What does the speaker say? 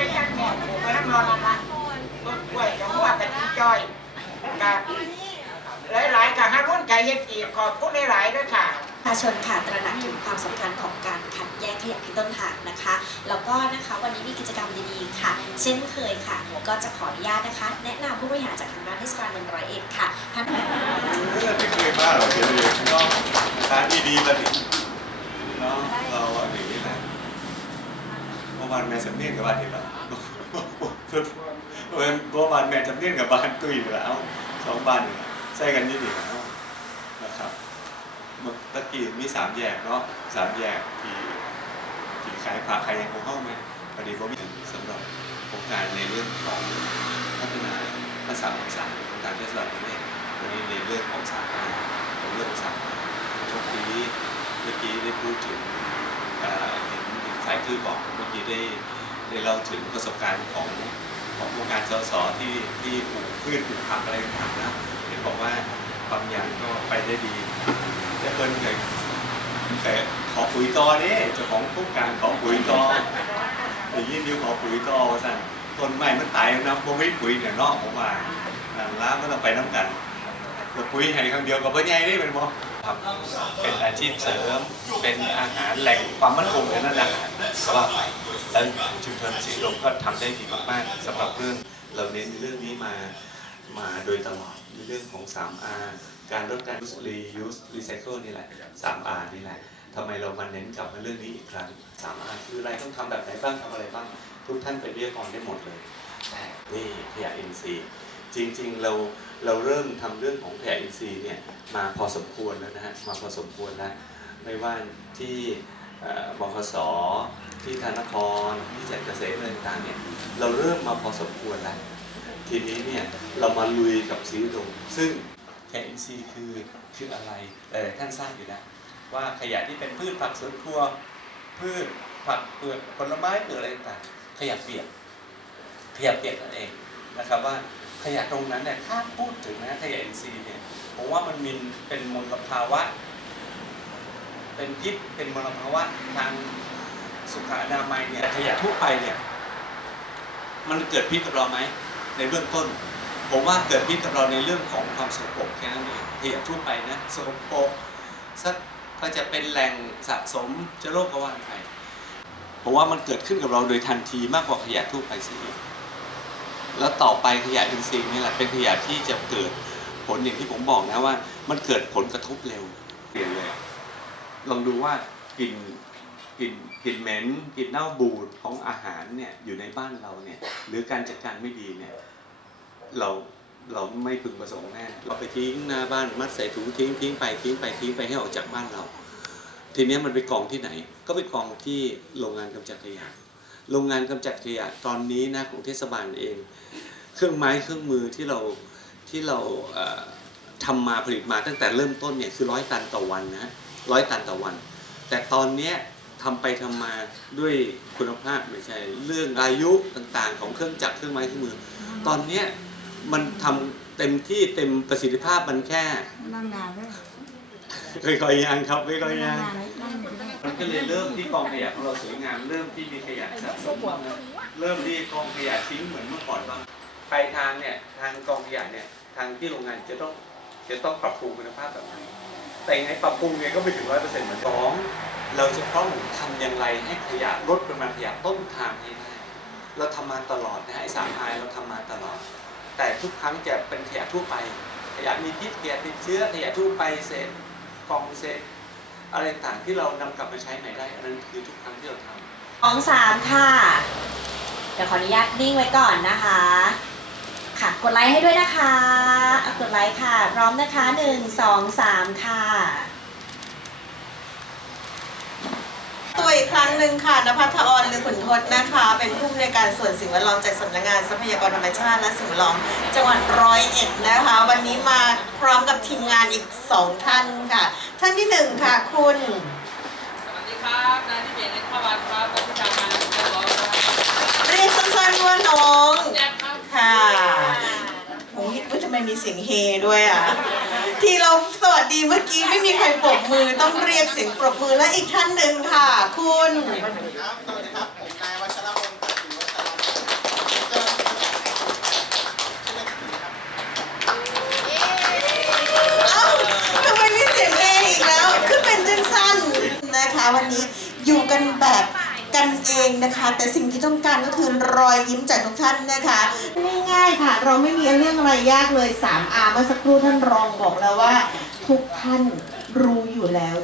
ไปยังหมดไปน้ำร้อนละต้นกล้วยกับหัวกะทิจ้อยกับหลายๆกับฮารุ่นไก่เฮ็ดอีกขอบคุณหลายๆด้วยค่ะประชาชนค่ะตระหนักถึงความสำคัญของการคัดแยกขยะที่ต้นทางนะคะ แล้วก็นะคะวันนี้มีกิจกรรมดีๆค่ะ เช่นเคยค่ะ ก็จะขออนุญาตนะคะ แนะนำผู้บริหารจากทางด้านเทศบาลเมืองร้อยเอ็ดค่ะท่านเรื่องไม่เคยมาหรอกเดี๋ยวเลยเนาะทางที่ดีมาดิเนาะเราอันนี้ มื่อวานแม่สำเนียงกับบ้านเห็นแล้วสุดเมื่อวานแม่สำเนียงกับบ้านตุ้ยอยู่แล้วสองบ้านอยู่แล้วใส่กันยี่ดีแล้วนะครับเมื่อตะกี้มีสามแยกเนาะสามแยกที่ที่ขายผักขายยังคงเข้าไหมพอดีผมมีสำหรับโครงการในเรื่องของพัฒนาภาษาภาษาของการเทศบาลเนี่ยวันนี้ในเรื่องของสาขาของเรื่องสาขาเมื่อกี้เมื่อกี้ได้พูดถึงายคือบอกเมื่อกี้ได้ได้เล่าถึงประสบการณ์ของของโครงการสสที่ที่ปลูกพืชปลูกผักอะไรต่างๆนะเห็นบอกว่าบางอย่างก็ไปได้ดีแต่เพิ่นเคยแต่ขอปุ๋ยต่อเนี่เจ้าของโครงการขอปุ๋ยต่อได้ยินดิวขอปุ๋ยต่อสั่นต้นไม้มันตายแล้วนะบ่มีปุ๋ยเนี่ยเนาะผมว่าล้ามันต้องไปน้ำกันเราคุยให้ครั้งเดียวกับพ่อใหญ่นี่เป็นบ่ ครับ เป็นอาชีพเสริม เป็นอาหารแหล่งความมั่นคงในนั้นอาหารก็ว่าไปแล้วชุมชนสีลมก็ทำได้ดีมากๆสำหรับเรื่องเราเน้นเรื่องนี้มามาโดยตลอดในเรื่องของ 3R การลดการ reuse recycle นี่แหละ 3R นี่แหละทำไมเรามาเน้นกลับมาเรื่องนี้อีกครั้ง 3R คืออะไรต้องทำแบบไหนบ้างทำอะไรบ้าง ทุกท่านไปเรียกร้องได้หมดเลยแต่นี่ขยะอินทรีย์ จริงๆเราเราเริ่มทำเรื่องของขยะอินทรีย์เนี่ยมาพอสมควรแล้วนะฮะมาพอสมควรแล้วไม่ว่าที่เอ่อบคสที่ธนครที่จัดเกษตรอะไรต่างๆเนี่ยเราเริ่มมาพอสมควรแล้วทีนี้เนี่ยเรามาลุยกับสีลมซึ่งขยะอินทรีย์คือคืออะไรหลายๆท่านทราบอยู่แล้วว่าขยะที่เป็นพืชผักสวนครัวพืชผักเปลือกผลไม้เปลือกอะไรต่างๆขยะเปียกขยะเปียกนั่นเองนะครับว่า ขยะตรงนั้นเนี่ยถ้าพูดถึงนะขยะอินทรีย์เนี่ยผมว่ามันมีเป็นมลภาวะ เป็นพิษเป็นมลภาวะทางสุขอนามัยเนี่ยขยะทั่วไปเนี่ยมันเกิดพิษกับเราไหมในเบื้องต้น ผมว่าเกิดพิษกับเราในเรื่องของความสกปรกแค่นั้นเองขยะทั่วไปนะสกปรกสักก็จะเป็นแหล่งสะสมเชื้อโรคก็ว่าไปผมว่ามันเกิดขึ้นกับเราโดยทันทีมากกว่าขยะทั่วไปสิ แล้วต่อไปขยะอินทรีย์นี่แหละเป็นขยะที่จะเกิดผลอย่างที่ผมบอกนะว่า มันเกิดผลกระทบเร็วเปลี่ยนเลยลองดูว่ากลิ่นกลิ่นกลิ่นเหม็นกลิ่นเน่าบูดของอาหารเนี่ยอยู่ในบ้านเราเนี่ยหรือการจัดการไม่ดีเนี่ยเราเราไม่พึงประสงค์แน่เราไปทิ้งหน้าบ้านมัดใส่ถุงทิ้งทิ้งไปทิ้งไปทิ้งไปให้ออกจากบ้านเรา ทีนี้มันไปกองที่ไหน ก็ไปกองที่โรงงานกำจัดขยะ โรงงานกำจัดขยะตอนนี้นะของเทศบาลเอง เครื่องไม้เครื่องมือที่เราที่เราเอ่อทำมาผลิตมาตั้งแต่เริ่มต้นเนี่ยคือร้อยตันต่อวันนะฮะร้อยตันต่อวัน แต่ตอนเนี้ยทำไปทำมาด้วยคุณภาพไม่ใช่เรื่องอายุต่างๆ ของเครื่องจักรเครื่องไม้เครื่องมือ ตอนเนี้ยมันทำเต็มที่เต็มประสิทธิภาพมันแค่นั่งนานด้วยค่อยๆยังครับค่อยๆยัง มันก็เลยเริ่มที่กองขยะของเราสวยงามเริ่มที่มีขยะสะสมบ้างนะเริ่มที่กองขยะทิ้งเหมือนเมื่อก่อนบ้างปลายทางเนี่ยทางกองขยะเนี่ยทางที่โรงงานจะต้องจะต้องปรับปรุงคุณภาพแบบนั้นแต่ยังไงปรับปรุงเนี่ยก็ไม่ถึงร้อยเปอร์เซ็นต์เหมือนสองเราจะต้องทำอย่างไรให้ขยะลดปริมาณขยะต้นทางให้ได้เราทำมาตลอดนะฮะไอ้สามไอเราทำมาตลอด แต่ทุกครั้งจะเป็นขยะทั่วไป ขยะมีพิษขยะติดเชื้อขยะทั่วไปเศษกองเศษ อะไรต่างที่เรานำกลับมาใช้ใหม่ได้อันนั้นคือทุกครั้งที่เราทำสองสามค่ะ เดี๋ยวขออนุญาตนิ่งไว้ก่อนนะคะ ค่ะกดไลค์ให้ด้วยนะคะอะกดไลค์ค่ะ พร้อมนะคะหนึ่งสองสามค่ะ ตัว อีกครั้งหนึ่งค่ะนภัทรออนหรือขุนทศนะคะ เป็นผู้อำนวยการส่วนสิ่งแวดล้อมจากสำนักงานทรัพยากรธรรมชาติ และสิ่งแวดล้อมจังหวัดร้อยเอ็ดนะคะ วันนี้มาพร้อมกับทีมงานอีกสองท่านค่ะ ท่านที่หนึ่งค่ะ คุณสวัสดีครับนายที่เบนในข้าววันครับนักวิชาการนักร้องครับเรียกสั้นๆว่าน้องแจ็คครับค่ะโอ้ยว่าทำไมมีเสียงเฮด้วยอะ ทีเราสวัสดีเมื่อกี้ไม่มีใครปรบมือต้องเรียกเสียงปรบมือและอีกท่านหนึ่งค่ะ คุณครับสวัดีครับผมนายวัชรลสัตย์วัเจ้น้ากเล่นะครับเอ้าไมมีเสียงเออีกแล้ว คือเป็นจังสั้นนะคะ วันนี้อยู่กันแบบ กันเองนะคะ แต่สิ่งที่ต้องการก็คือรอยยิ้มจากทุกท่านนะคะง่ายๆค่ะ เราไม่มีเรื่องอะไรยากเลย 3R เมื่อสักครู่ท่านรองบอกแล้วว่า ทุกท่านรู้อยู่แล้ว